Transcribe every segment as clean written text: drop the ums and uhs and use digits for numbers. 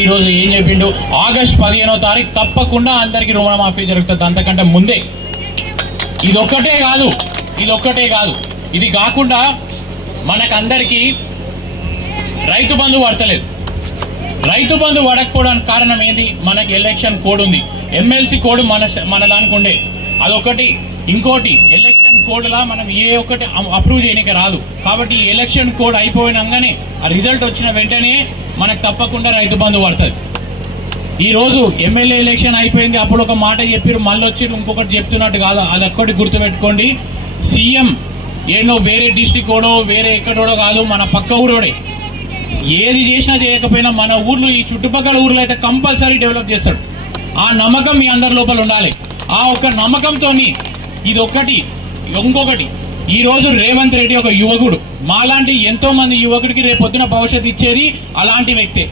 ఈ రోజు ఏం చెప్పిండు, ఆగస్టు 15వ తారీఖు తప్పకుండా అందరికి రుణమాఫీ జరుగుతుంది. అంతకంటే ముందే ఇదొక్కటే కాదు, ఇది కాకుండా మనకందరికీ రైతు బంధు పడతలేదు. రైతు బంధు పడకపోవడానికి కారణం ఏంది? మనకి ఎలక్షన్ కోడ్ ఉంది, ఎమ్మెల్సీ కోడ్ మన దానికి ఉండే అదొకటి. ఇంకోటి ఎలక్షన్ కోడ్ లా మనం ఏ ఒక్కటి అప్రూవ్ చేయడానికి రాదు. కాబట్టి ఈ ఎలక్షన్ కోడ్ అయిపోయినాగానే ఆ రిజల్ట్ వచ్చిన వెంటనే మనకు తప్పకుండా రైతు బంధు పడుతుంది. ఈ రోజు ఎమ్మెల్యే ఎలక్షన్ అయిపోయింది, అప్పుడు ఒక మాట చెప్పారు, మళ్ళీ వచ్చి ఇంకొకటి చెప్తున్నట్టు కాదు. అది ఒక్కటి గుర్తుపెట్టుకోండి, సీఎం ఏదో వేరే డిస్టిక్ ఓడో వేరే ఎక్కడోడో కాదు, మన పక్క ఊరోడే. ఏది చేసినా చేయకపోయినా మన ఊర్లో ఈ చుట్టుపక్కల ఊర్లో అయితే కంపల్సరీ డెవలప్ చేస్తాడు. ఆ నమ్మకం మీ అందరి లోపల ఉండాలి. ఆ ఒక్క నమ్మకంతో ఇది ఒక్కటి. ఇంకొకటి, ఈ రోజు రేవంత్ రెడ్డి ఒక యువకుడు, మాలాంటి ఎంతో మంది యువకుడికి రేపొద్దున భవిష్యత్తు ఇచ్చేది అలాంటి వ్యక్తే.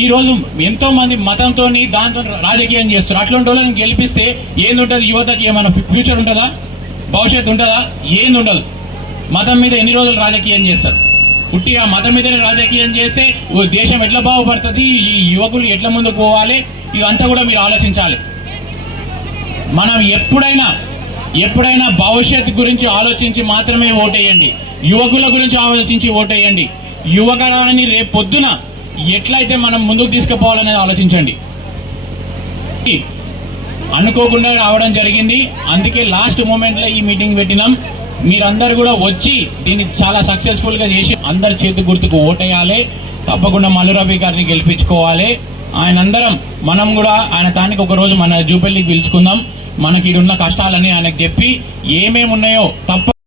ఈ రోజు ఎంతో మంది మతంతో దాంతో రాజకీయం చేస్తారు. అట్లాంటి వాళ్ళని గెలిపిస్తే ఏందుంటది? యువతకి ఏమైనా ఫ్యూచర్ ఉంటుందా? భవిష్యత్తు ఉంటుందా? ఏందుండదు. మతం మీద ఎన్ని రోజులు రాజకీయం చేస్తారు? పుట్టి ఆ మతం మీదనే రాజకీయం చేస్తే దేశం ఎట్లా బాగుపడుతుంది, ఈ యువకులు ఎట్లా ముందుకు పోవాలి, ఇదంతా కూడా మీరు ఆలోచించాలి. మనం ఎప్పుడైనా భవిష్యత్తు గురించి ఆలోచించి మాత్రమే ఓటేయండి. యువకుల గురించి ఆలోచించి ఓటేయండి. యువకరాన్ని రేపు పొద్దున ఎట్లయితే మనం ముందుకు తీసుకుపోవాలనేది ఆలోచించండి. అనుకోకుండా రావడం జరిగింది, అందుకే లాస్ట్ మూమెంట్ లో ఈ మీటింగ్ పెట్టినాం. మీరందరూ కూడా వచ్చి దీన్ని చాలా సక్సెస్ఫుల్ గా చేసి అందరి చేతి గుర్తుకు ఓటేయాలి. తప్పకుండా మల్లు రవి గారిని గెలిపించుకోవాలి. మనం కూడా ఆయన తానికి ఒక రోజు మన జూపల్లికి పిలుచుకుందాం. మనకి ఇడున్న కష్టాలని ఆయనకు చెప్పి ఏమేమి ఉన్నాయో తప్ప